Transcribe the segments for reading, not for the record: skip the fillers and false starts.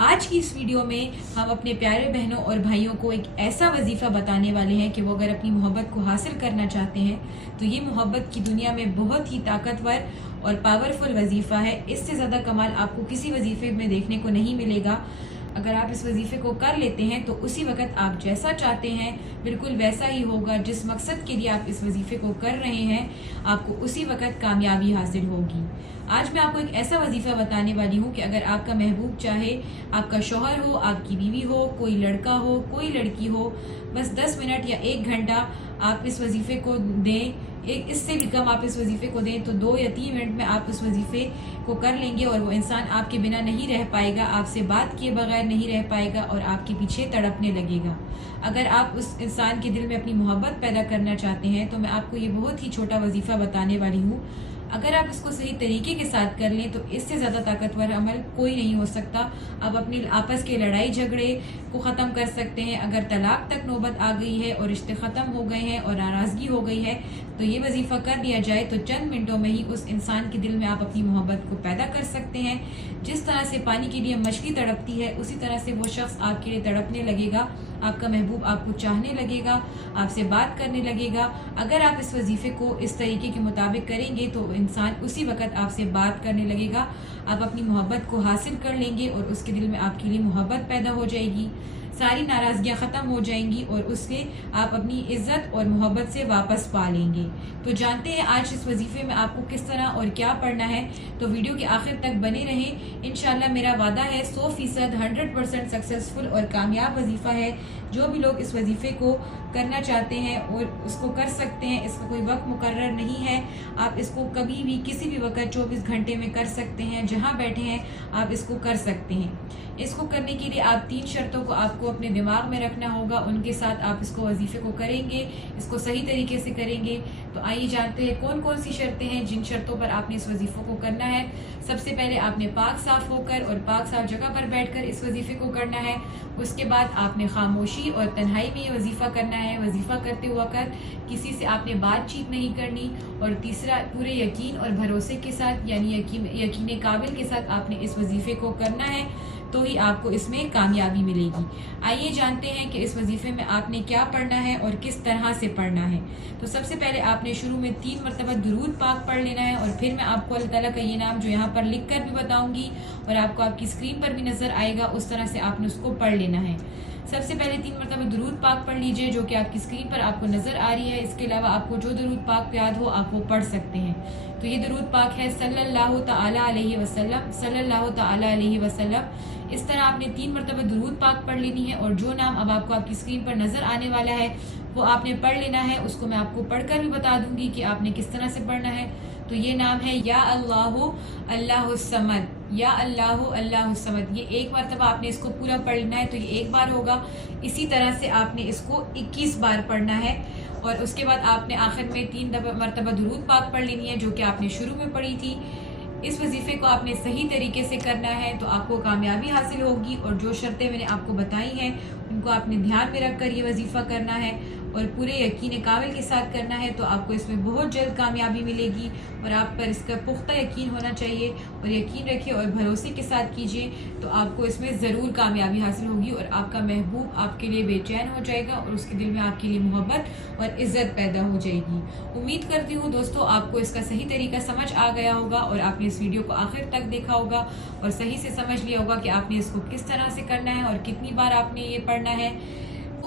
آج کی اس ویڈیو میں ہم اپنے پیارے بہنوں اور بھائیوں کو ایک ایسا وظیفہ بتانے والے ہیں کہ وہ اگر اپنی محبت کو حاصل کرنا چاہتے ہیں تو یہ محبت کی دنیا میں بہت ہی طاقتور اور پاورفل وظیفہ ہے۔ اس سے زیادہ کمال آپ کو کسی وظیفے میں دیکھنے کو نہیں ملے گا۔ اگر آپ اس وظیفے کو کر لیتے ہیں تو اسی وقت آپ جیسا چاہتے ہیں بالکل ویسا ہی ہوگا۔ جس مقصد کے لیے آپ اس وظیفے کو کر رہے ہیں آپ کو اسی وقت کامیابی حاصل ہوگی۔ آج میں آپ کو ایک ایسا وظیفہ بتانے والی ہوں کہ اگر آپ کا محبوب چاہے، آپ کا شوہر ہو، آپ کی بیوی ہو، کوئی لڑکا ہو، کوئی لڑکی ہو، بس 10 منٹ یا 1 گھنٹہ آپ اس وظیفے کو دیں، اس سے بھی کم آپ اس وظیفے کو دیں تو 2 یا 3 منٹ میں آپ اس وظیفے کو کر لیں گے اور وہ انسان آپ کے بنا نہیں رہ پائے گا، آپ سے بات کیے بغیر نہیں رہ پائے گا اور آپ کے پیچھے تڑپنے لگے گا۔ اگر آپ اس انسان کے دل میں اپنی محبت پیدا کرنا چاہتے ہیں تو میں آپ کو یہ بہت ہی چھوٹا وظیفہ بتانے والی ہوں۔ اگر آپ اس کو صحیح طریقے کے ساتھ کر لیں تو اس سے زیادہ طاقتور عمل کوئی نہیں ہو سکتا۔ آپ اپنی آپس کے لڑائی جھگڑے کو ختم کر سکتے ہیں۔ اگر طلاق تک نوبت آ گئی ہے اور رشتے ختم ہو گئے ہیں اور ناراضگی ہو گئی ہے تو یہ وظیفہ کر لیا جائے تو چند منٹوں میں ہی اس انسان کے دل میں آپ اپنی محبت کو پیدا کر سکتے ہیں۔ جس طرح سے پانی کے لیے مچھلی تڑپتی ہے اسی طرح سے وہ شخص آپ کے لیے تڑپنے لگے گا، آپ کا محبوب آپ کو چاہنے لگے گا، آپ سے بات کرنے لگے گا۔ اگر آپ اس وظیفے کو اس طریقے کے مطابق کریں گے تو انسان اسی وقت آپ سے بات کرنے لگے گا، آپ اپنی محبت کو حاصل کر لیں گے اور اس کے دل میں آپ کے لیے محبت پیدا ہو جائے گی، ساری ناراضگیاں ختم ہو جائیں گی اور اس سے آپ اپنی عزت اور محبت سے واپس پا لیں گے۔ تو جانتے ہیں آج اس وظیفے میں آپ کو کس طرح اور کیا پڑھنا ہے، تو ویڈیو کے آخر تک بنے رہیں۔ انشاءاللہ میرا وعدہ ہے 100% 100% سکسیسفل اور کامیاب وظیفہ ہے۔ جو بھی لوگ اس وظیفے کو کرنا چاہتے ہیں اور اس کو کر سکتے ہیں، اس کا کوئی وقت مقرر نہیں ہے، آپ اس کو کبھی بھی کسی بھی وقت 24 گھنٹے میں کر سکتے ہیں، جہاں بیٹھے ہیں آپ اس کو کر سکتے ہیں۔ اس کو کرنے کے لیے آپ 3 شرطوں کو آپ کو اپنے دماغ میں رکھنا ہوگا، ان کے ساتھ آپ اس کو وظیفے کو کریں گے، اس کو صحیح طریقے سے کریں گے۔ تو آئیے جانتے ہیں کون کون سی شرطیں ہیں جن شرطوں پر آپ نے اس وظیفے کو کرنا ہے۔ سب سے پہلے آپ نے پاک صاف ہو کر اور پاک صاف جگہ پر بیٹھ کر اس وظیفے کو کرنا ہے۔ اس کے بعد آپ نے خاموشی اور تنہائی میں یہ وظیفہ کرنا ہے۔ وظیفہ کرتے وقت کسی سے آپ نے بات چیت نہیں کرنی۔ اور تیسرا، پورے یقین اور بھروسے کے ساتھ یعنی یقین قابل کے ساتھ آپ نے اس وظیفے کو کرنا ہے، تو ہی آپ کو اس میں کامیابی ملے گی۔ آئیے جانتے ہیں کہ اس وظیفے میں آپ نے کیا پڑھنا ہے اور کس طرح سے پڑھنا ہے۔ تو سب سے پہلے آپ نے شروع میں 3 مرتبہ درود پاک پڑھ لینا ہے اور پھر میں آپ کو اللہ تعالیٰ کا یہ نام جو یہاں پر لکھ کر بھی بتاؤں گی اور آپ کو آپ کی اسکرین پر بھی نظر آئے گا، اس طرح سے آپ نے اس کو پڑھ لینا ہے۔ سب سے پہلے 3 مرتبہ درود پاک پڑھ لیجئے جو کہ آپ کی اسکرین پر آپ کو نظر آ رہی ہے۔ اس کے علاوہ آپ کو جو درود پاک یاد ہو آپ وہ پڑھ سکتے ہیں۔ تو یہ درود پاک ہے صلی اللہ تعالیٰ علیہ وسلم، صلی اللہ تعالیٰ علیہ وسلم۔ اس طرح آپ نے 3 مرتبہ درود پاک پڑھ لینی ہے اور جو نام اب آپ کو آپ کی اسکرین پر نظر آنے والا ہے وہ آپ نے پڑھ لینا ہے۔ اس کو میں آپ کو پڑھ کر بھی بتا دوں گی کہ آپ نے کس طرح سے پڑھنا ہے۔ تو یہ نام ہے یا اللہ اللہ الصمد، یا اللہ اللہ الصمد۔ یہ 1 مرتبہ آپ نے اس کو پورا پڑھ لینا ہے، تو یہ 1 بار ہوگا۔ اسی طرح سے آپ نے اس کو 21 بار پڑھنا ہے اور اس کے بعد آپ نے آخر میں 3 مرتبہ درود پاک پڑھ لینی ہے جو کہ آپ نے شروع میں پڑھی تھی۔ اس وظیفے کو آپ نے صحیح طریقے سے کرنا ہے تو آپ کو کامیابی حاصل ہوگی، اور جو شرطیں میں نے آپ کو بتائی ہیں ان کو آپ نے دھیان میں رکھ کر یہ وظیفہ کرنا ہے اور پورے یقین قابل کے ساتھ کرنا ہے، تو آپ کو اس میں بہت جلد کامیابی ملے گی اور آپ پر اس کا پختہ یقین ہونا چاہیے اور یقین رکھیں اور بھروسے کے ساتھ کیجئے تو آپ کو اس میں ضرور کامیابی حاصل ہوگی اور آپ کا محبوب آپ کے لیے بے چین ہو جائے گا اور اس کے دل میں آپ کے لیے محبت اور عزت پیدا ہو جائے گی۔ امید کرتی ہوں دوستو آپ کو اس کا صحیح طریقہ سمجھ آ گیا ہوگا اور آپ نے اس ویڈیو کو آخر تک دیکھا ہوگا اور صحیح سے سمجھ لیا ہوگا کہ آپ نے اس کو کس طرح سے کرنا ہے اور کتنی بار آپ نے یہ پڑھنا ہے۔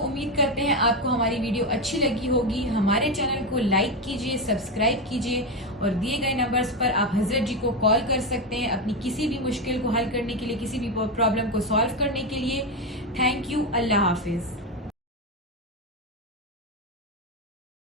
امید کرتے ہیں آپ کو ہماری ویڈیو اچھی لگی ہوگی۔ ہمارے چینل کو لائک کیجئے، سبسکرائب کیجئے اور دیے گئے نمبرز پر آپ حضرت جی کو کال کر سکتے ہیں اپنی کسی بھی مشکل کو حل کرنے کے لیے، کسی بھی پرابلم کو سالو کرنے کے لیے۔ تھینک یو، اللہ حافظ۔